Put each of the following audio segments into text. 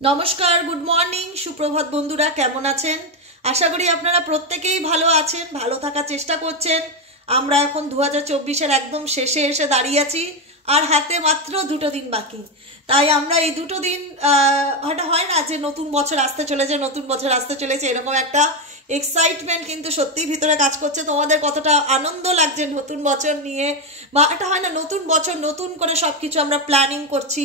नमस्कार good morning सुप्रभात बंधुरा केमन आছেন आशा करी আপনারা প্রত্যেকেই ভালো আছেন ভালো থাকার চেষ্টা করছেন। আমরা এখন 2024 এর একদম শেষে এসে দাঁড়িয়ে আছি আর হাতে মাত্র দুটো দিন বাকি। তাই আমরা এই দুটো দিন হয়তো হয় না যে নতুন বছর আসতে চলেছে এরকম একটা এক্সাইটমেন্ট কিন্তু সত্যি ভিতরে কাজ করছে। তোমাদের কতটা আনন্দ লাগছে নতুন বছর নিয়ে, বা এটা হয় না নতুন বছর নতুন করে সবকিছু আমরা প্ল্যানিং করছি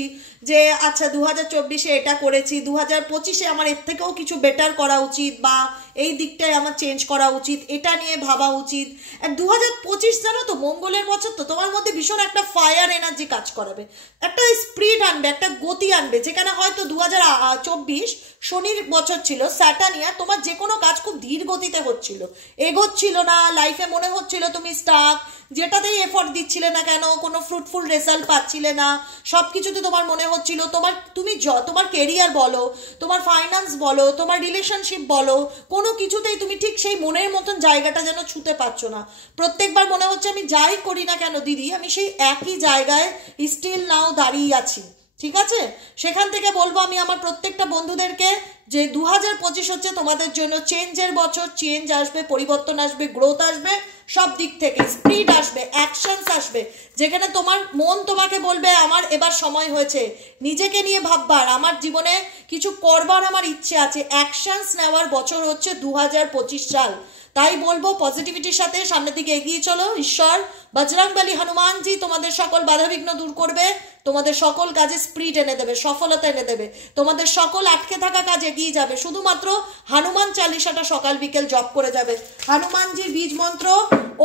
যে আচ্ছা 2024-এ এটা করেছি, 2025-এ আমার এর থেকেও কিছু বেটার করা উচিত বা এই দিকটায় আমার চেঞ্জ করা উচিত, এটা নিয়ে ভাবা উচিত। আর 2025 জানো তো মঙ্গলের বছর, তো তোমার মধ্যে ভীষণ একটা ফায়ার এনার্জি কাজ করাবে, একটা স্পিরিট আনবে, একটা গতি আনবে। যেখানে হয়তো 2024 শনির বছর ছিল, স্যাটার্নিয়া, তোমার যে কোনো কাজ খুব ধীর গতিতে হচ্ছিল, এগোচ্ছিল না, লাইফে মনে হচ্ছিল তুমি স্টাক, যেটাতেই এফোর্ট দিচ্ছিলে না কেন কোনো ফ্রুটফুল রেজাল্ট পাচ্ছিলে না, সব কিছুতে তোমার মনে হচ্ছিল তোমার কেরিয়ার বলো, তোমার ফাইন্যান্স বলো, তোমার রিলেশনশিপ বলো, কোনো কিছুতেই তুমি ঠিক সেই মনের মতন জায়গাটা যেন ছুঁতে পারছো না। প্রত্যেকবার মনে হচ্ছে আমি যাই করি না কেন দিদি, আমি সেই একই জায়গায় স্টিল নাও দাঁড়িয়ে আছি। ঠিক আছে, সেখান থেকে বলবো আমি আমার প্রত্যেকটা বন্ধুদেরকে যে 2025 হচ্ছে তোমাদের জন্য চেঞ্জের বছর। চেঞ্জ আসবে, পরিবর্তন আসবে, গ্রোথ আসবে, সব দিক থেকে স্পিড আসবে, অ্যাকশনস আসবে, যেখানে তোমার মন তোমাকে বলবে আমার এবার সময় হয়েছে নিজেকে নিয়ে ভাববার, আমার জীবনে কিছু করবার আমার ইচ্ছে আছে। অ্যাকশনস নেওয়ার বছর হচ্ছে 2025 সাল। তাই বলবো পজিটিভিটির সাথে সামনের দিকে এগিয়ে চলো। ঈশ্বর বজরংবলী হনুমানজি তোমাদের সকল বাধাবিঘ্ন দূর করবে, তোমাদের সকল কাজে স্পিরিট এনে দেবে, সফলতা এনে দেবে, তোমাদের সকল আটকে থাকা কাজ এগিয়ে যাবে। শুধুমাত্র হনুমান চালিসাটা সকাল বিকেল জপ করে যাবে। হনুমানজির বীজ মন্ত্র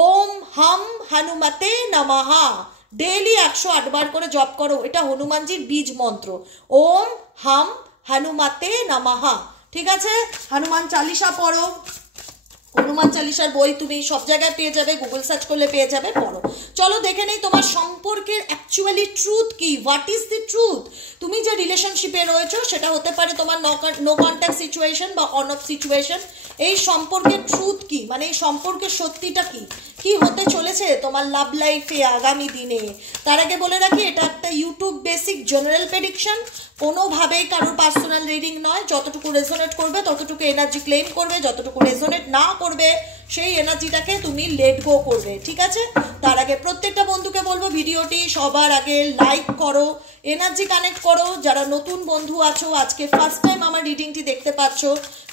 ওম হাম হনুমতে নমঃ, ডেইলি 108 বার করে জপ করো, এটা হনুমানজির বীজ মন্ত্র। ওম হাম হনুমতে নমঃ। ঠিক আছে, হনুমান চালিসা পড়ো। হনুমান চালিসার বই তুমি সব জায়গায় পেয়ে যাবে, গুগল সার্চ করলে পেয়ে যাবে, পড়ো। চলো দেখে নেই তোমার সম্পর্কের অ্যাকচুয়ালি ট্রুথ কি, হোয়াট ইজ দি ট্রুথ। তুমি যে রিলেশনশিপে রয়েছো সেটা হতে পারে তোমার নো কন্ট্যাক্ট সিচুয়েশন বা অন অফ সিচুয়েশন। এই সম্পর্কের ট্রুথ কি, মানে এই সম্পর্কের সত্যিটা কি, কি হতে চলেছে তোমার লাভ লাইফে আগামী দিনে। তার আগে বলে রাখি এটা একটা ইউটিউব বেসিক জেনারেল প্রেডিকশন, কোনোভাবেই কারোর পার্সোনাল রিডিং নয়। যতটুকু রেজোনেট করবে ততটুকু এনার্জি ক্লেম করবে, যতটুকু রেজোনেট না করবে সেই এনার্জিটাকে তুমি লেট গো করবে। ঠিক আছে, তার আগে প্রত্যেকটা বন্ধুকে বলবো ভিডিওটি সবার আগে লাইক করো, এনার্জি কানেক্ট করো। যারা নতুন বন্ধু আছো, আজকে ফার্স্ট টাইম আমার রিডিংটি দেখতে পাচ্ছ,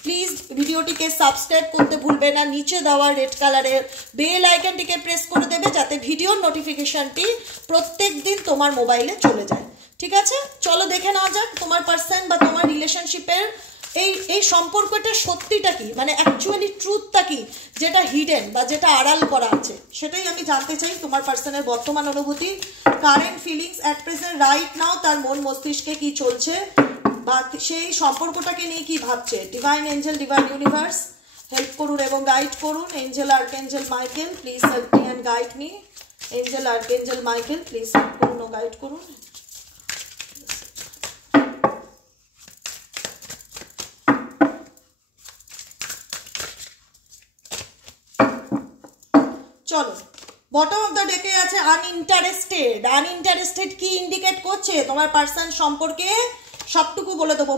প্লিজ ভিডিওটিকে সাবস্ক্রাইব করতে ভুলবে না। নিচে দেওয়া রেড কালারের বেল আইকনটিকে প্রেস করে দেবে যাতে ভিডিওর নোটিফিকেশনটি প্রত্যেক দিন তোমার মোবাইলে চলে যায়। ঠিক আছে, চলো দেখে নেওয়া যাক তোমার পার্সন বা তোমার রিলেশনশিপের এই সম্পর্কটা সত্যিটা কি, মানে অ্যাকচুয়ালি ট্রুথটা কি, যেটা হিডেন বা যেটা আড়াল করা আছে, সেটাই আমি জানতে চাই। তোমার পার্সনের বর্তমান অনুভূতি, current feelings at present right now, তার মন মস্তিষ্কে কি চলছে বা সেই সম্পর্কটাকে নিয়ে কি ভাবছে। Divine angel, divine universe help করুন এবং গাইড করুন। Angel archangel Michael please help me and guide me. Angel archangel Michael please help করুন ও গাইড করুন। চলো, বটম অফ দ্য ডেকে আছে আনইন্টারেস্টেড। আনইন্টারেস্টেড কি ইন্ডিকেট করছে তোমার পার্সন সম্পর্কে, সবটুকু বলে দেবো।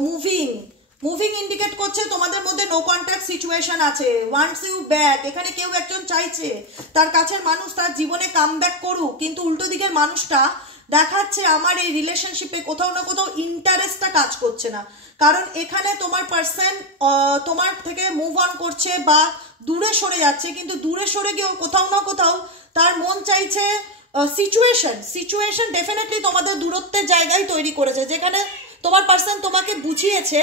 মুভিং ইন্ডিকেট করছে তোমাদের মধ্যে নো কন্ট্যাক্ট সিচুয়েশন আছে। ওয়ান্টস ইউ ব্যাক, এখানে কেউ একজন চাইছে তার কাছের মানুষ তার জীবনে কাম ব্যাক করুক, কিন্তু উল্টো দিকের মানুষটা দেখাচ্ছে আমার এই রিলেশনশিপে কোথাও না কোথাও ইন্টারেস্টটা কাজ করছে না। কারণ এখানে তোমার পার্সন তোমার থেকে মুভ অন করছে বা দূরে সরে যাচ্ছে, কিন্তু দূরে সরে গিয়েও কোথাও না কোথাও তার মন চাইছে সিচুয়েশন ডেফিনেটলি তোমাদের দূরত্বের জায়গায় তৈরি করেছে, যেখানে তোমার পার্সন তোমাকে বুঝিয়েছে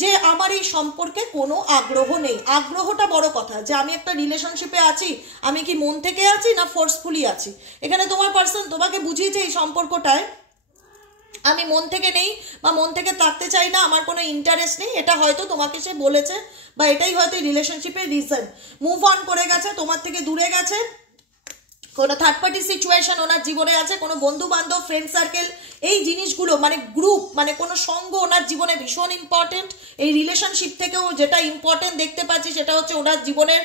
যে আমার এই সম্পর্কে কোনো আগ্রহ নেই। আগ্রহটা বড় কথা, যে আমি একটা রিলেশনশিপে আছি, আমি কি মন থেকে আছি না ফোর্সফুলি আছি। এখানে তোমার পার্সন তোমাকে বুঝিয়েছে এই সম্পর্কটায় আমি মন থেকে নেই বা মন থেকে থাকতে চাই না, আমার কোনো ইন্টারেস্ট নেই। এটা হয়তো তোমাকে সে বলেছে বা এটাই হয়তো রিলেশনশিপের রিজন। মুভ অন করে গেছে, তোমার থেকে দূরে গেছে, কোনো থার্ড পার্টি সিচুয়েশন ওনার জীবনে আছে, কোনো বন্ধু বান্ধব, ফ্রেন্ড সার্কেল, এই জিনিসগুলো মানে গ্রুপ, মানে কোনো সঙ্গ ওনার জীবনে ভীষণ ইম্পর্টেন্ট। এই রিলেশনশিপ থেকেও যেটা ইম্পর্টেন্ট দেখতে পাচ্ছি সেটা হচ্ছে ওনার জীবনের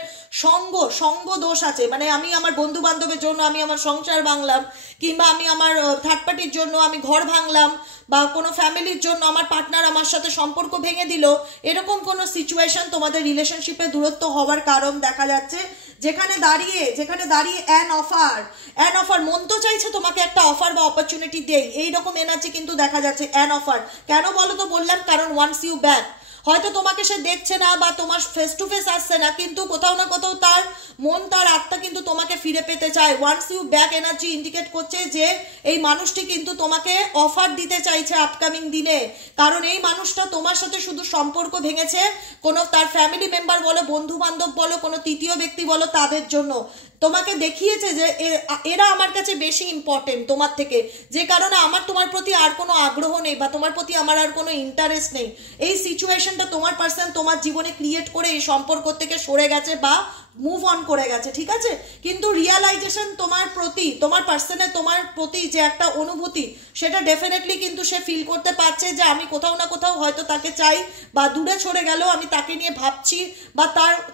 সঙ্গ দোষ আছে। মানে আমি আমার বন্ধু বান্ধবের জন্য আমি আমার সংসার ভাঙলাম, কিংবা আমি আমার থার্ড পার্টির জন্য আমি ঘর ভাঙলাম, বা কোনো ফ্যামিলির জন্য আমার পার্টনার আমার সাথে সম্পর্ক ভেঙে দিল, এরকম কোনো সিচুয়েশন তোমাদের রিলেশনশিপে দূরত্ব হওয়ার কারণ দেখা যাচ্ছে। যেখানে দাঁড়িয়ে অ্যান অফার মন তো চাইছে তোমাকে একটা অফার বা অপরচুনিটি দেই, এইরকম এনার্জি কিন্তু দেখা যাচ্ছে অ্যান অফার। কেন বলো তো বললাম, কারণ ওয়ান্স ইউ ব্যাক, হয়তো তোমাকে সে দেখছে না বা তোমার ফেস টু ফেস আসছে না, কিন্তু কোথাও না কোথাও তার মন, তার আত্মা কিন্তু তোমাকে ফিরে পেতে চায়। Once you back energy indicate করছে যে এই মানুষটি কিন্তু তোমাকে অফার দিতে চাইছে আপকামিং দিনে। কারণ এই মানুষটা তোমার সাথে শুধু সম্পর্ক ভেঙেছে কোনো তার ফ্যামিলি মেম্বার বলো, বন্ধু বান্ধব বলো, কোনো তৃতীয় ব্যক্তি বলো, তাদের জন্য তোমাকে দেখিয়েছে যে এরা আমার কাছে বেশি ইম্পর্টেন্ট তোমার থেকে, যে কারণে আমার তোমার প্রতি আর কোনো আগ্রহ নেই বা তোমার প্রতি আমার আর কোনো ইন্টারেস্ট নেই। এই সিচুয়েশনটা তোমার পার্সন তোমার জীবনে ক্রিয়েট করে এই সম্পর্ক থেকে সরে গেছে বা মুভ অন করে গেছে, ঠিক আছে। কিন্তু রিয়ালাইজেশন তোমার প্রতি, তোমার পার্সনের তোমার প্রতি যে একটা অনুভূতি, সেটা ডেফিনেটলি কিন্তু সে ফিল করতে পারছে যে আমি কোথাও না কোথাও হয়তো তাকে চাই, বা দূরে সরে গেলেও আমি তাকে নিয়ে ভাবছি, বা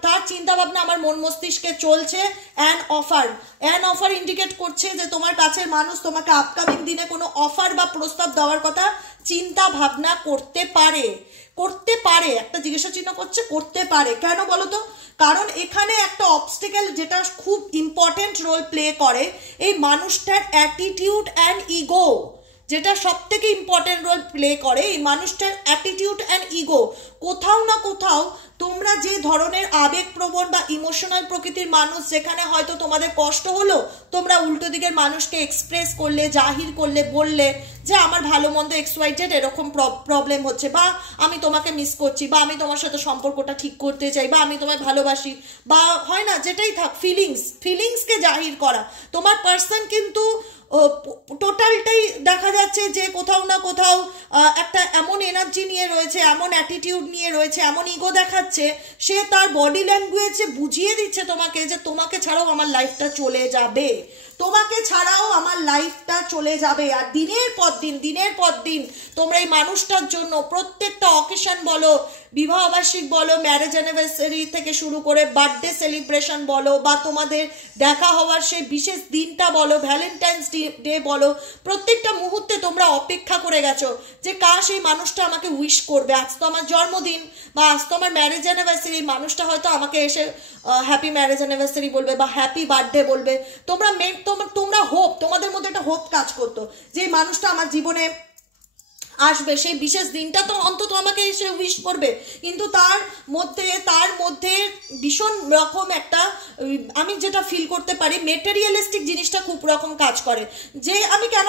তার চিন্তা ভাবনা আমার মন মস্তিষ্কে চলছে। অ্যান অফার ইন্ডিকেট করছে যে তোমার কাছের মানুষ তোমাকে আপকামিং দিনে কোনো অফার বা প্রস্তাব দেওয়ার কথা চিন্তা ভাবনা করতে পারে, একটা জিজ্ঞাসা চিহ্ন করছে, করতে পারে। কেন বলো তো, কারণ এখানে একটা অবস্টেকেল যেটা খুব ইম্পর্টেন্ট রোল প্লে করে, এই মানুষটার অ্যাটিটিউড অ্যান্ড ইগো, যেটা সব থেকে ইম্পর্টেন্ট রোল প্লে করে, এই মানুষটার অ্যাটিটিউড অ্যান্ড ইগো। কোথাও না কোথাও তোমরা যে ধরনের আবেগপ্রবণ বা ইমোশনাল প্রকৃতির মানুষ, যেখানে হয়তো তোমাদের কষ্ট হলো, তোমরা উল্টো দিকের মানুষকে এক্সপ্রেস করলে, জাহির করলে, বললে যে আমার ভালো মন্দ XYZ এরকম প্রবলেম হচ্ছে, বা আমি তোমাকে মিস করছি, বা আমি তোমার সাথে সম্পর্কটা ঠিক করতে চাই, বা আমি তোমায় ভালোবাসি, বা হয় না যেটাই থাক, ফিলিংসকে জাহির করা। তোমার পার্সন কিন্তু টোটালটাই দেখা যাচ্ছে যে কোথাও না কোথাও একটা এমন এনার্জি নিয়ে রয়েছে, এমন অ্যাটিটিউড নিয়ে রয়েছে, এমন ইগো দেখাচ্ছে, সে তার বডি ল্যাঙ্গুয়েজে বুঝিয়ে দিচ্ছে তোমাকে যে তোমাকে ছাড়াও আমার লাইফটা চলে যাবে, আর দিনের পর দিন তোমরা এই মানুষটার জন্য প্রত্যেকটা অকেশন বলো, বিবাহবার্ষিক বলো, ম্যারেজ অ্যানিভার্সারি থেকে শুরু করে বার্থডে সেলিব্রেশন বলো, বা তোমাদের দেখা হওয়ার সেই বিশেষ দিনটা বলো, ভ্যালেন্টাইন্স ডে বলো, প্রত্যেকটা মুহূর্তে তোমরা অপেক্ষা করে গেছো যে কাশ এই মানুষটা আমাকে উইশ করবে, আজ তো আমার জন্মদিন বা আজ তো আমার ম্যারেজ অ্যানিভার্সারি, মানুষটা হয়তো আমাকে এসে হ্যাপি ম্যারেজ অ্যানিভার্সারি বলবে বা হ্যাপি বার্থডে বলবে। তোমরা হোপ, তোমাদের মধ্যে একটা হোপ কাজ করতো যে মানুষটা আমার জীবনে আসবে, সেই বিশেষ দিনটা তো অন্তত আমাকে এসে উইশ করবে। কিন্তু তার মধ্যে ভীষণ রকম একটা, আমি যেটা ফিল করতে পারি, মেটেরিয়ালিস্টিক জিনিসটা খুব রকম কাজ করে, যে আমি কেন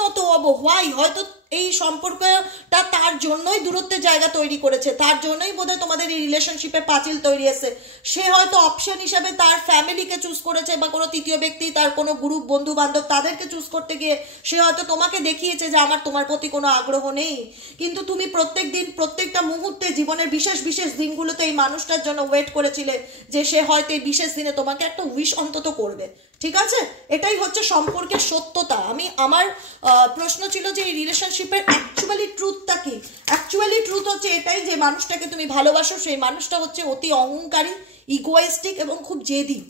নত হব, হোয়াই, হয়তো এই সম্পর্কটা তার জন্যই দূরত্বের জায়গা তৈরি করেছে, তার জন্যই বোধহয় তোমাদের এই রিলেশনশিপে পাঁচিল তৈরি আছে। সে হয়তো অপশন হিসাবে তার ফ্যামিলিকে চুজ করেছে, বা কোনো তৃতীয় ব্যক্তি, তার কোনো গ্রুপ বন্ধু বান্ধব, তাদেরকে চুজ করতে গিয়ে সে হয়তো তোমাকে দেখিয়েছে যে আমার তোমার প্রতি কোনো আগ্রহ নেই। কিন্তু তুমি প্রত্যেকটা মুহূর্তে জীবনের বিশেষ দিনগুলোতে এই মানুষটার জন্য ওয়েট করেছিলে যে সে হয়তো এই বিশেষ দিনে তোমাকে একটা উইশ অন্তত করবে, ঠিক আছে। এটাই হচ্ছে সম্পর্কের সত্যতা। আমার প্রশ্ন ছিল যে এই রিলেশনশিপের অ্যাকচুয়ালি ট্রুথটা কি। অ্যাকচুয়ালি ট্রুথ হচ্ছে এটাই যে মানুষটাকে তুমি ভালোবাসো, সেই মানুষটা হচ্ছে অতি অহংকারী, ইগোয়েস্টিক এবং খুব জেদি,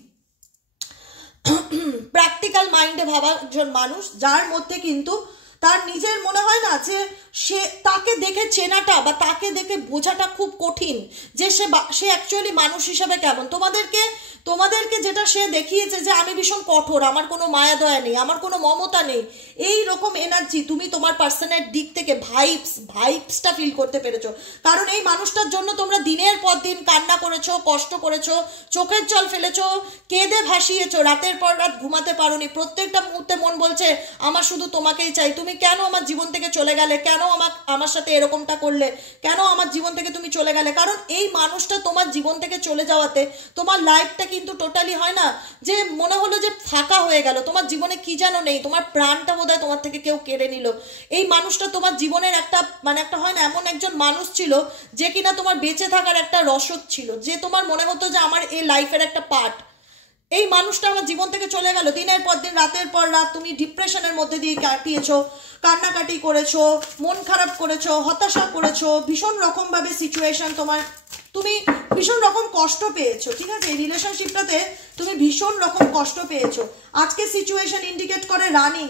প্র্যাকটিক্যাল মাইন্ডে ভাবা একজন মানুষ, যার মধ্যে কিন্তু তার নিজের মনে হয় না যে সে, তাকে দেখে চেনাটা বা তাকে দেখে বোঝাটা খুব কঠিন যে সে অ্যাকচুয়ালি মানুষ হিসাবে কেমন। তোমাদেরকে যেটা সে দেখিয়েছে যে আমি ভীষণ কঠোর, আমার কোনো মায়া দয়া নেই, আমার কোনো মমতা নেই, এই রকম এনার্জি তুমি তোমার পার্সনের দিক থেকে ভাইবসটা ফিল করতে পেরেছো। কারণ এই মানুষটার জন্য তোমরা দিনের পর দিন কান্না করেছো, কষ্ট করেছো, চোখের জল ফেলেছো, কেঁদে ভাসিয়েছো, রাতের পর রাত ঘুমাতে পারোনি, প্রত্যেকটা মুহূর্তে মন বলছে আমার শুধু তোমাকেই চাই, তুমি কেন আমার জীবন থেকে চলে গেলে, কেন আমার সাথে এরকমটা করলে, কেন আমার জীবন থেকে তুমি চলে গেলে। কারণ এই মানুষটা তোমার জীবন থেকে চলে যাওয়াতে তোমার লাইফটা কিন্তু টোটালি হয় না যে মনে হলো যে ফাঁকা হয়ে গেল, তোমার জীবনে কি যেন নেই, তোমার প্রাণটা বোধহয় তোমার থেকে কেউ কেড়ে নিল। এই মানুষটা তোমার জীবনের একটা হয় না এমন একজন মানুষ ছিল যে কিনা তোমার বেঁচে থাকার একটা রসদ ছিল, যে তোমার মনে হতো যে আমার এই লাইফের একটা পার্ট, এই মানুষটা আমার জীবন থেকে চলে গেল, দিনের পর দিন রাতের পর রাত তুমি ডিপ্রেশনের মধ্যে দিয়ে কাটিয়েছো, কান্নাকাটি করেছো, মন খারাপ করেছো, হতাশা করেছো, ভীষণ রকমভাবে সিচুয়েশন তোমার, তুমি ভীষণ রকম কষ্ট পেয়েছো, ঠিক আছে? এই রিলেশনশিপটাতে তুমি ভীষণ রকম কষ্ট পেয়েছো। আজকে সিচুয়েশন ইন্ডিকেট করে রানিং।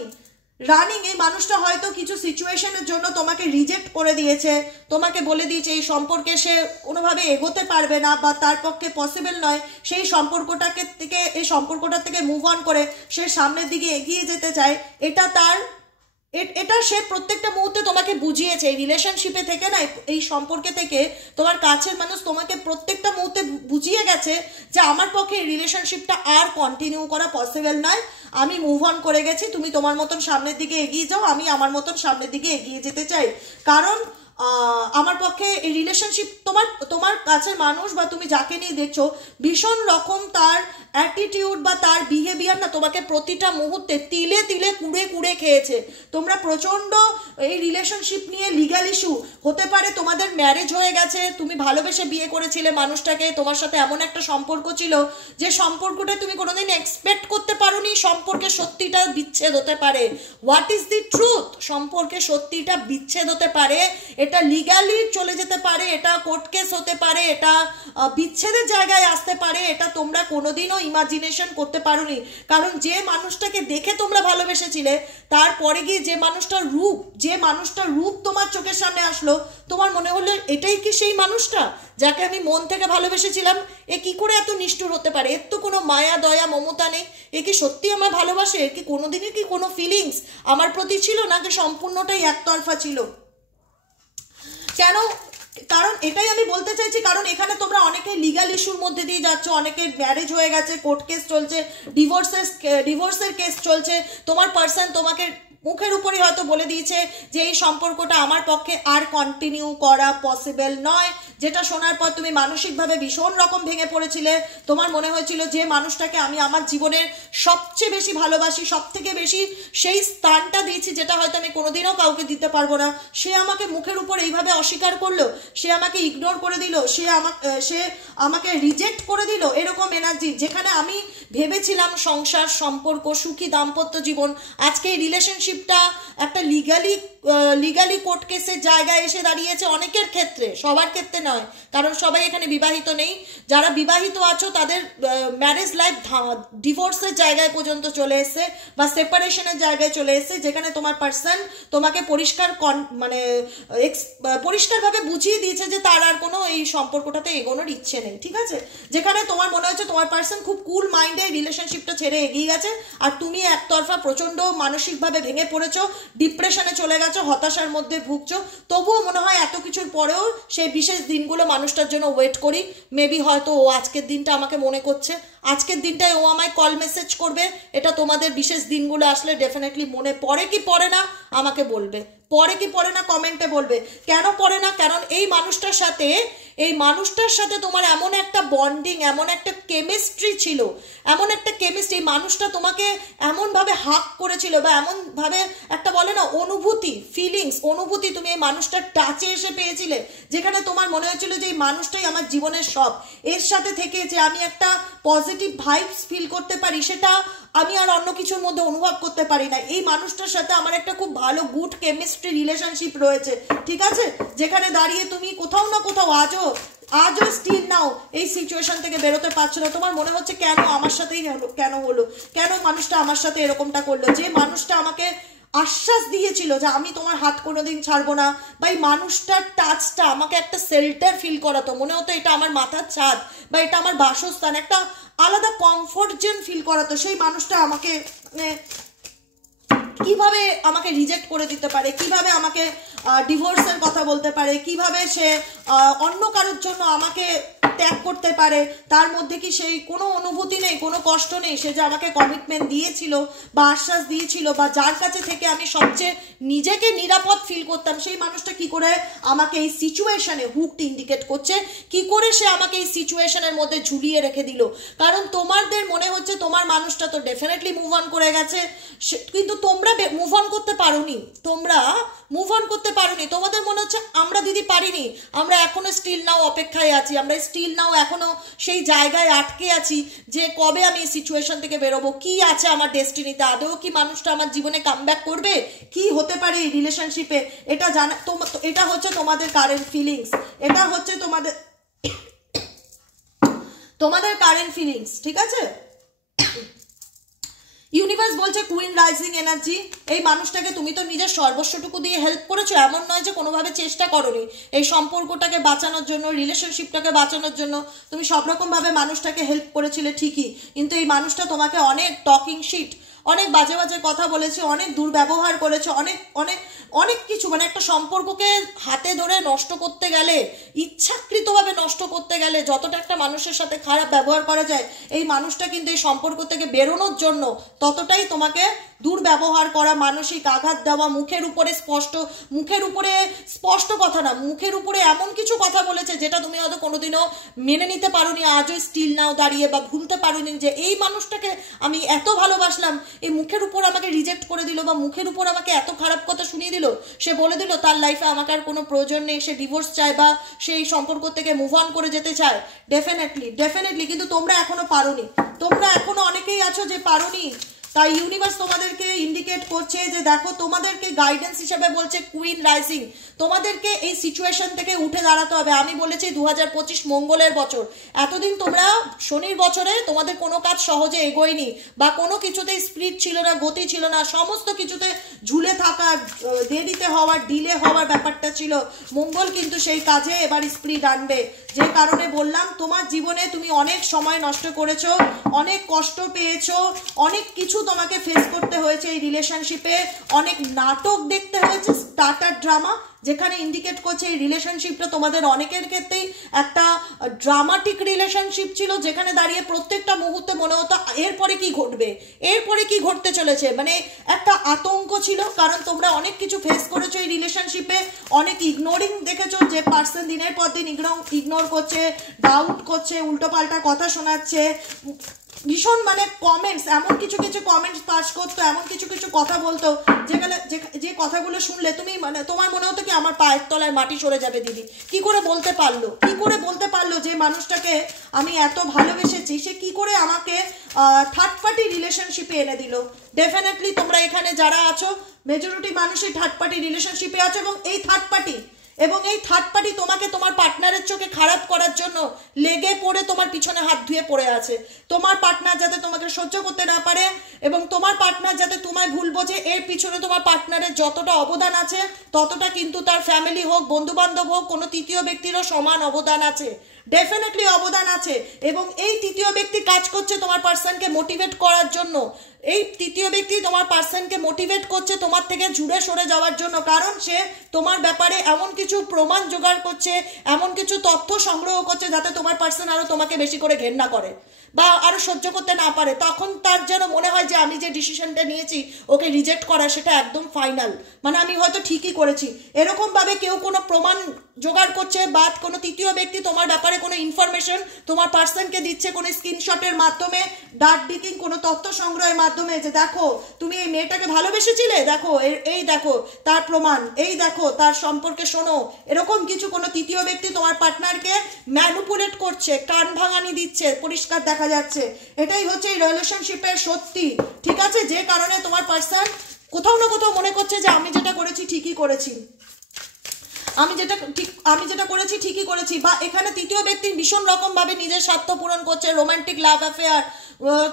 এই মানুষটা হয়তো কিছু সিচুয়েশনের জন্য তোমাকে রিজেক্ট করে দিয়েছে, তোমাকে বলে দিয়েছে এই সম্পর্কে সে কোনোভাবে এগোতে পারবে না বা তার পক্ষে পসিবল নয়, সেই সম্পর্কটার থেকে মুভ অন করে সে সামনের দিকে এগিয়ে যেতে চায়। এটা সে প্রত্যেকটা মুহূর্তে তোমাকে বুঝিয়েছে। এই রিলেশনশিপে থেকে না, এই সম্পর্কে থেকে তোমার কাছের মানুষ তোমাকে প্রত্যেকটা মুহূর্তে বুঝিয়ে গেছে যে আমার পক্ষে এই রিলেশনশিপটা আর কন্টিনিউ করা পসিবল নয়, আমি মুভ অন করে গেছি, তুমি তোমার মতন সামনের দিকে এগিয়ে যাও, আমি আমার মতন সামনের দিকে এগিয়ে যেতে চাই। কারণ আমার পক্ষে এই রিলেশনশিপ, তোমার কাছের মানুষ বা তুমি যাকে নিয়ে দেখছো, ভীষণ রকম তার অ্যাটিটিউড বা তার বিহেভিয়ার না তোমাকে প্রতিটা মুহূর্তে তিলে তিলে কুড়ে খেয়েছে। তোমরা প্রচণ্ড এই রিলেশনশিপ নিয়ে লিগ্যাল ইস্যু হতে পারে, তোমাদের ম্যারেজ হয়ে গেছে, তুমি ভালোবেসে বিয়ে করেছিলে মানুষটাকে, তোমার সাথে এমন একটা সম্পর্ক ছিল যে সম্পর্কটা তুমি কোনোদিন এক্সপেক্ট করতে পারোনি সম্পর্কে সত্যিটা বিচ্ছেদ হতে পারে। What is the truth? সম্পর্কে সত্যিটা বিচ্ছেদ হতে পারে, এটা লিগ্যালি চলে যেতে পারে, এটা কোর্ট কেস হতে পারে, এটা বিচ্ছেদের জায়গায় আসতে পারে। এটা তোমরা কোনোদিনও ইমাজিনেশন করতে পারোনি। কারণ যে মানুষটাকে দেখে তোমরা ভালোবেসেছিলে, তারপরে গিয়ে যে মানুষটার রূপ তোমার চোখের সামনে আসলো, তোমার মনে হলো এটাই কি সেই মানুষটা যাকে আমি মন থেকে ভালোবেসেছিলাম? এ কি করে এত নিষ্ঠুর হতে পারে? এর তো কোনো মায়া দয়া মমতা নেই। এ কি সত্যি আমার ভালোবাসে? কি কোনোদিনই কি কোনো ফিলিংস আমার প্রতি ছিল, নাকি সম্পূর্ণটাই একতরফা ছিল? কেন? কারণ এটাই আমি বলতে চাইছি, কারণ এখানে তোমরা অনেকে লিগ্যাল ইস্যুর মধ্যে দিয়ে যাচ্ছ, অনেকে ম্যারেজ হয়ে গেছে, কোর্ট কেস চলছে, ডিভোর্সের কেস চলছে, তোমার পার্সন তোমাকে মুখের উপরই হয়তো বলে দিয়েছে যে এই সম্পর্কটা আমার পক্ষে আর কন্টিনিউ করা পসিবল নয়, যেটা শোনার পর তুমি মানসিকভাবে ভীষণ রকম ভেঙে পড়েছিলে। তোমার মনে হয়েছিল যে মানুষটাকে আমি আমার জীবনের সবচেয়ে বেশি ভালোবাসি, সব থেকে বেশি সেই স্থানটা দিয়েছি যেটা হয়তো আমি কোনোদিনও কাউকে দিতে পারবো না, সে আমাকে মুখের উপর এইভাবে অস্বীকার করলো, সে আমাকে ইগনোর করে দিল, সে আমাকে রিজেক্ট করে দিল। এরকম এনার্জি, যেখানে আমি ভেবেছিলাম সংসার, সম্পর্ক, সুখী দাম্পত্য জীবন, আজকে এই রিলেশনশিপটা একটা লিগালি কোর্ট কেসের জায়গায় এসে দাঁড়িয়েছে। অনেকের ক্ষেত্রে, সবার ক্ষেত্রে নয়, কারণ সবাই এখানে বিবাহিত নেই। যারা বিবাহিত আছো তাদের ম্যারেজ লাইফ ডিভোর্সের জায়গায় পর্যন্ত চলে এসছে বা সেপারেশনের জায়গায় চলে এসছে, যেখানে তোমার পার্সন তোমাকে পরিষ্কারভাবে বুঝিয়ে দিয়েছে যে তার আর কোনো এই সম্পর্কটাতে এগোনোর ইচ্ছে নেই, ঠিক আছে? যেখানে তোমার মনে হচ্ছে তোমার পার্সন খুব কুল মাইন্ডে রিলেশনশিপটা ছেড়ে এগিয়ে গেছে, আর তুমি একতরফা প্রচণ্ড মানসিকভাবে ভেঙে পড়েছো, ডিপ্রেশনে চলে গেছো, হতাশার মধ্যে ভুগছো। তবুও মনে হয় এত কিছুর পরেও সেই বিশেষ দিনগুলো মানুষটার জন্য ওয়েট করি। মেবি হয়তো ও আজকের দিনটা আমাকে মনে করছে, আজকের দিনটায় ও আমায় কল মেসেজ করবে। এটা তোমাদের বিশেষ দিনগুলো আসলে ডেফিনেটলি মনে পড়ে কি পড়ে না আমাকে বলবে, পড়ে কি পড়ে না কমেন্টে বলবে। কেন পড়ে না? কারণ এই মানুষটার সাথে তোমার এমন একটা বন্ডিং, এমন একটা কেমিস্ট্রি ছিল, এমন একটা কেমিস্ট্রি, মানুষটা তোমাকে এমনভাবে হাক করেছিল বা এমনভাবে একটা বলে না অনুভূতি তুমি এই মানুষটার টাচে এসে পেয়েছিলে, যেখানে তোমার মনে হয়েছিল যে এই মানুষটাই আমার জীবনের সব। এর সাথে থেকে যে আমি একটা পজিটিভ ভাইবস ফিল করতে পারি, সেটা আমি আর অন্য কিছুর মধ্যে অনুভব করতে পারি না। এই মানুষটার সাথে আমার একটা খুব ভালো গুড কেমিস্ট্রি রিলেশনশিপ রয়েছে, ঠিক আছে? যেখানে দাঁড়িয়ে তুমি কোথাও না কোথাও আজও স্টিল নাও এই সিচুয়েশন থেকে বেরোতে পারছো না। তোমার মনে হচ্ছে কেন আমার সাথেই হলো, কেন মানুষটা আমার সাথে এরকমটা করলো? যে মানুষটা আমাকে আশ্বাস দিয়েছিল যে আমি তোমার হাত কোনোদিন ছাড়বো না, বা এই মানুষটার টাচটা আমাকে একটা শেল্টার ফিল করাতো, মনে হতো এটা আমার মাথার ছাদ বা এটা আমার বাসস্থান, একটা আলাদা কমফোর্ট জোন ফিল করাতো। সেই মানুষটা আমাকে কিভাবে আমাকে রিজেক্ট করে দিতে পারে, কিভাবে আমাকে ডিভোর্সের কথা বলতে পারে, কিভাবে সে অন্য কারোর জন্য আমাকে ত্যাগ করতে পারে, তার মধ্যে কি সেই কোনো অনুভূতি নেই, কোনো কষ্ট নেই? সে যে আমাকে কমিটমেন্ট দিয়েছিল বা আশ্বাস দিয়েছিল বা যার কাছে থেকে আমি সবচেয়ে নিজেকে নিরাপদ ফিল করতাম, সেই মানুষটা কি করে আমাকে এই সিচুয়েশনে হুকড ইন্ডিকেট করছে, কি করে সে আমাকে এই সিচুয়েশনের মধ্যে ঝুলিয়ে রেখে দিল? কারণ তোমাদের মনে হচ্ছে তোমার মানুষটা তো ডেফিনেটলি মুভ অন করে গেছে, কিন্তু তোমরা মুভ অন করতে পারোনি, তোমরা মুভ অন করতে পারোনি, তোমাদের মনে হচ্ছে আমরা দিদি পারিনি, আমরা এখনো স্টিল নাও অপেক্ষায় আছি, আমরা স্টিল নাও এখনো সেই জায়গায় আটকে আছি যে কবে আমি এই সিচুয়েশন থেকে বেরোবো, কি আছে আমার ডেস্টিনিতে, আদৌ কি মানুষটা আমার জীবনে কামব্যাক করবে, কি হতে পারে এই রিলেশনশিপে, এটা জানা। এটা হচ্ছে তোমাদের কারেন্ট ফিলিংস, এটা হচ্ছে তোমাদের কারেন্ট ফিলিংস, ঠিক আছে। ইউনিভার্স বলছে কুইন রাইজিং এনার্জি, এই মানুষটাকে তুমি তো নিজের সর্বস্বটুকু দিয়ে হেল্প করেছো, এমন নয় যে কোনোভাবে চেষ্টা করোনি এই সম্পর্কটাকে বাঁচানোর জন্য, রিলেশনশিপটাকে বাঁচানোর জন্য তুমি সব রকমভাবে মানুষটাকে হেল্প করেছিলে ঠিকই, কিন্তু এই মানুষটা তোমাকে অনেক টকিং শিট, অনেক বাজে বাজে কথা বলেছে, অনেক দুর্ব্যবহার করেছে, অনেক অনেক অনেক কিছু, মানে একটা সম্পর্ককে হাতে ধরে নষ্ট করতে গেলে, ইচ্ছাকৃতভাবে নষ্ট করতে গেলে যতটা একটা মানুষের সাথে খারাপ ব্যবহার করা যায়, এই মানুষটা কিন্তু এই সম্পর্ক থেকে বেরোনোর জন্য ততটাই তোমাকে দুর্ব্যবহার করা, মানসিক আঘাত দেওয়া, মুখের উপরে স্পষ্ট কথা না, মুখের উপরে এমন কিছু কথা বলেছে যেটা তুমি হয়তো কোনোদিনও মেনে নিতে পারোনি, আজও স্টিল নাও দাঁড়িয়ে, বা ভুলতে পারোনি যে এই মানুষটাকে আমি এত ভালোবাসলাম, এই মুখের উপর আমাকে রিজেক্ট করে দিল, বা মুখের উপর আমাকে এত খারাপ কথা শুনিয়ে দিল, সে বলে দিল তার লাইফে আমাকে আর কোনো প্রয়োজন নেই, সে ডিভোর্স চায় বা সেই সম্পর্ক থেকে মুভ অন করে যেতে চায়। ডেফিনেটলি কিন্তু তোমরা এখনো পারোনি, তোমরা এখনো অনেকেই আছো যে পারোনি। তাই ইউনিভার্স তোমাদেরকে ইন্ডিকেট করছে যে দেখো, তোমাদেরকে গাইডেন্স হিসেবে বলছে কুইন রাইজিং, তোমাদেরকে এই সিচুয়েশন থেকে উঠে দাঁড়াতে হবে। আমি বলেছি 2025 মঙ্গলের বছর, এতদিন তোমরা শনির বছরে তোমাদের কোনো কাজ সহজে এগোয়নি, বা কোনো কিছুতেই স্পিড ছিল না, গতি ছিল না, সমস্ত কিছুতে ঝুলে থাকা, দেরিতে হওয়ার, ডিলে হওয়ার ব্যাপারটা ছিল। মঙ্গল কিন্তু সেই কাজে এবার স্পিড আনবে, যে কারণে বললাম তোমার জীবনে তুমি অনেক সময় নষ্ট করেছো, অনেক কষ্ট পেয়েছো, অনেক কিছু তোমাকে ফেস করতে হয়েছে এই রিলেশনশিপে, অনেক নাটক দেখতে হয়েছে, স্টার্টার ড্রামা, যেখানে ইন্ডিকেট করছে এই রিলেশনশিপটা তোমাদের অনেকের ক্ষেত্রেই একটা ড্রামাটিক রিলেশনশিপ ছিল, যেখানে দাঁড়িয়ে প্রত্যেকটা মুহূর্তে মনে হতো এরপরে কি ঘটবে, এরপরে কি ঘটতে চলেছে, মানে একটা আতঙ্ক ছিল, কারণ তোমরা অনেক কিছু ফেস করেছো এই রিলেশনশিপে, অনেক ইগনোরিং দেখেছো, যে পার্সন দিনের পর দিন ইগনোর করছে, ডাউট করছে, উল্টোপাল্টা কথা শোনাচ্ছে, ভীষণ মানে কমেন্টস, এমন কিছু কিছু কমেন্টস পাস করতো, এমন কিছু কিছু কথা বলতো যেগুলো, যে কথাগুলো শুনলে তুমি মানে তোমার মনে হতো কি আমার পায়ের তলায় মাটি সরে যাবে। দিদি কি করে বলতে পারলো যে মানুষটাকে আমি এত ভালোবেসেছি, সে কি করে আমাকে থার্ড পার্টি রিলেশনশিপে এনে দিল। ডেফিনেটলি তোমরা এখানে যারা আছো মেজরিটি মানুষই থার্ড পার্টি রিলেশনশিপে আছো, এবং এই থার্ড পার্টি তোমাকে তোমার পার্টনারের চোখে খারাপ করার জন্য লেগে পড়ে তোমার পিছনে হাত ধুয়ে পড়ে আছে। তোমার পার্টনার যাতে তোমাকে সহ্য করতে না পারে, এবং তোমার পার্টনার যাতে তোমায় ভুল বোঝে, এর পিছনে তোমার পার্টনারের যতটা অবদান আছে ততটা কিন্তু তার ফ্যামিলি হোক, বন্ধু বান্ধব হোক, কোনো তৃতীয় ব্যক্তিরও সমান অবদান আছে, ডেফিনেটলি অবদান আছে। এবং এই তৃতীয় ব্যক্তি কাজ করছে তোমার পার্সনকে মোটিভেট করার জন্য, এই তৃতীয় ব্যক্তি তোমার পার্সনকে মোটিভেট করছে তোমার থেকে জুড়ে সরে যাওয়ার জন্য, কারণ সে তোমার ব্যাপারে এমন কিছু প্রমাণ জোগাড় করছে, এমন কিছু তথ্য সংগ্রহ করছে যাতে তোমার পার্সন আরো তোমাকে বেশি করে ঘেন্না করে বা আরো সহ্য করতে না পারে। তখন তার যেন মনে হয় যে আমি যে ডিসিশনটা নিয়েছি ওকে রিজেক্ট করা, সেটা একদম ফাইনাল, মানে আমি হয়তো ঠিকই করেছি। এরকম ভাবে কেউ কোনো প্রমাণ জোগাড় করছে বা কোনো তৃতীয় ব্যক্তি তোমার ব্যাপারে কোনো ইনফরমেশন তোমার পার্সনকে দিচ্ছে, কোনো স্ক্রিনশটের মাধ্যমে, ডার্ক ডিকিং, কোনো তথ্য সংগ্রহের মাধ্যমে, যে দেখো তুমি এই মেয়েটাকে ভালোবেসেছিলে, দেখো এই দেখো তার প্রমাণ, এই দেখো তার সম্পর্কে শোনো, এরকম কিছু কোনো তৃতীয় ব্যক্তি তোমার পার্টনারকে ম্যানিপুলেট করছে, কান ভাঙানি দিচ্ছে, পরিষ্কার দেখা যাচ্ছে। এটাই হচ্ছে এই রিলেশনশিপের সত্যি, ঠিক আছে। যে কারণে তোমার পার্সন কোথাও না কোথাও মনে করছে যে আমি যেটা করেছি ঠিকই করেছি, আমি যেটা করেছি ঠিকই করেছি, বা এখানে তৃতীয় ব্যক্তি ভীষণ রকম ভাবে নিজের স্বার্থ পূরণ করছে, রোমান্টিক লাভ অ্যাফেয়ার,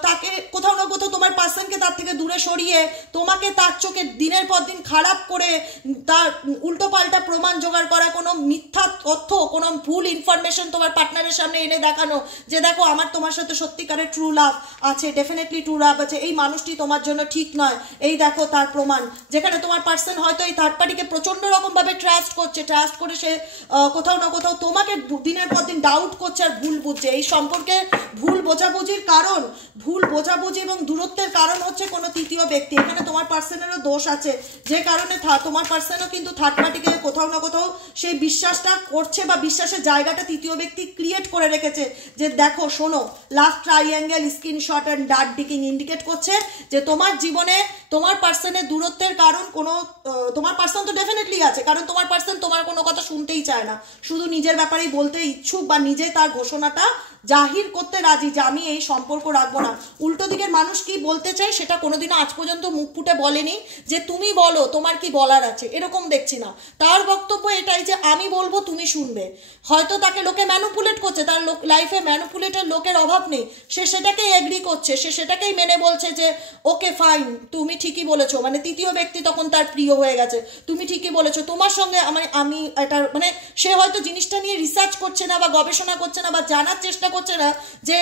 তাকে কোথাও না কোথাও তোমার পার্সনকে তার থেকে দূরে সরিয়ে তোমাকে তার চোখে দিনের পর দিন খারাপ করে, তার উল্টোপাল্টা প্রমাণ জোগাড় করা, কোনো মিথ্যা তথ্য, কোনো ভুল ইনফরমেশন তোমার পার্টনারের সামনে এনে দেখানো যে দেখো আমার তোমার সাথে সত্যিকারের ট্রু লাভ আছে, ডেফিনেটলি ট্রু লাভ আছে, এই মানুষটি তোমার জন্য ঠিক নয়, এই দেখো তার প্রমাণ। যেখানে তোমার পার্সন হয়তো এই থার্ড পার্টিকে প্রচন্ড রকম ভাবে ট্রাস্ট করে সে কোথাও না কোথাও তোমাকে দিনের পর দিন ডাউট করছে আর ভুল বুঝছে। এই সম্পর্কে ভুল বোঝাবুঝির কারণ, ভুল বোঝাবুঝি এবং দূরত্বের কারণ হচ্ছে কোনো তৃতীয় ব্যক্তি। এখানে তোমার পার্সনেরও দোষ আছে, যে কারণে তোমার পার্সনও কিন্তু থার্ড পার্টিকে কোথাও না কোথাও সেই বিশ্বাসটা করছে বা বিশ্বাসের জায়গাটা তৃতীয় ব্যক্তি ক্রিয়েট করে রেখেছে যে দেখো শোনো, last triangle screenshot and dart dicking indicate করছে যে তোমার জীবনে তোমার পার্সনের দূরত্বের কারণ কোনো, তোমার পার্সন তো ডেফিনেটলি আছে, কারণ তোমার পার্সন তোমার কোনো কথা শুনতেই চায় না, শুধু নিজের ব্যাপারেই বলতে ইচ্ছুক বা নিজে তার ঘোষণাটা জাহির করতে রাজি যে আমি এই সম্পর্ক রাখবো না। উল্টো দিকের মানুষ কি বলতে চায় সেটা কোনোদিনও আজ পর্যন্ত মুখ ফুটে বলেনি যে তুমি বলো তোমার কি বলার আছে, এরকম দেখছি না। তার বক্তব্য এটাই যে আমি বলবো তুমি শুনবে। হয়তো তাকে লোকে ম্যানুপুলেট করছে, তার লাইফে ম্যানুপুলেটের লোকের অভাব নেই, সে সেটাকেই এগ্রি করছে, সে সেটাকেই মেনে বলছে যে ওকে ফাইন তুমি ঠিকই বলেছো, মানে তৃতীয় ব্যক্তি তখন তার প্রিয় হয়ে গেছে, তুমি ঠিকই বলেছো, তোমার সঙ্গে আমি এটা মানে সে হয়তো জিনিসটা নিয়ে রিসার্চ করছে না বা গবেষণা করছে না বা জানার চেষ্টা করছে না যে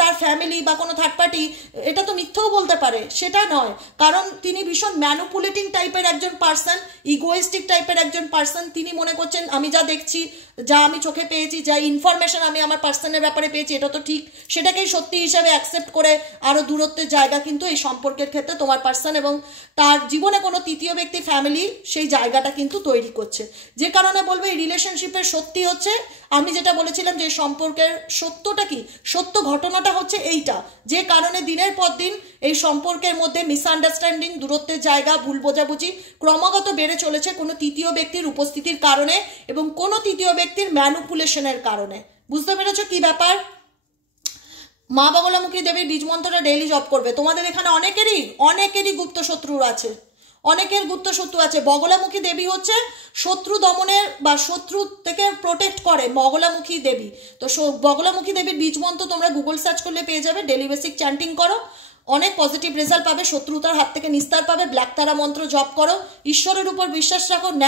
তার ফ্যামিলি বা কোনো থার্ড পার্টি এটা তো মিথ্যাও বলতে পারে, সেটা নয়, কারণ তিনি ভীষণ ম্যানুপুলেটিং টাইপের একজন পার্সন, ইগোয়েস্টিক টাইপের একজন পার্সন। তিনি মনে করছেন আমি যা দেখছি, যা আমি চোখে পেয়েছি, যা ইনফরমেশন আমি আমার পার্সনের ব্যাপারে পেয়েছি এটা তো ঠিক, সেটাকেই সত্যি হিসাবে অ্যাকসেপ্ট করে আরো দূরত্বের জায়গা কিন্তু এই সম্পর্কের ক্ষেত্রে তোমার পার্সন এবং তার জীবনে কোনো তৃতীয় ব্যক্তি ফ্যামিলি সেই জায়গাটা কিন্তু তৈরি করছে। যে কারণে বলবো এই রিলেশনশিপের সত্যি হচ্ছে, আমি যেটা বলেছিলাম যে সম্পর্কের সত্যটা কি, সত্য ঘটনাটা হচ্ছে এইটা, যে কারণে দিনের পর দিন এই সম্পর্কের মধ্যে মিসআন্ডারস্ট্যান্ডিং, দূরত্বের জায়গা, ভুল বোঝাবুঝি ক্রমাগত বেড়ে চলেছে কোনো তৃতীয় ব্যক্তির উপস্থিতির কারণে এবং কোনো তৃতীয় ব্যক্তির ম্যানুপুলেশনের কারণে। বুঝতে পেরেছো কি ব্যাপার? মা বগলামুখী দেবীর বীজ মন্ত্রটা ডেইলি জপ করবে। তোমাদের এখানে অনেকেরই গুপ্ত শত্রু আছে, অনেকের গুপ্ত শত্রু আছে। বগলামুখী দেবী হচ্ছে শত্রু দমনের বা শত্রু থেকে প্রোটেক্ট করে বগলামুখী দেবী। তো বগলামুখী দেবীর বীজ মন্ত্র তোমরা গুগল সার্চ করলে পেয়ে যাবে, ডেলি বেসিক চ্যান্টিং করো, অনেক পজিটিভ রেজাল্ট পাবে, শত্রুতার হাত থেকে নিস্তার পাবে। ব্ল্যাক তারা মন্ত্র জপ করো, ঈশ্বরের উপর বিশ্বাস রাখো।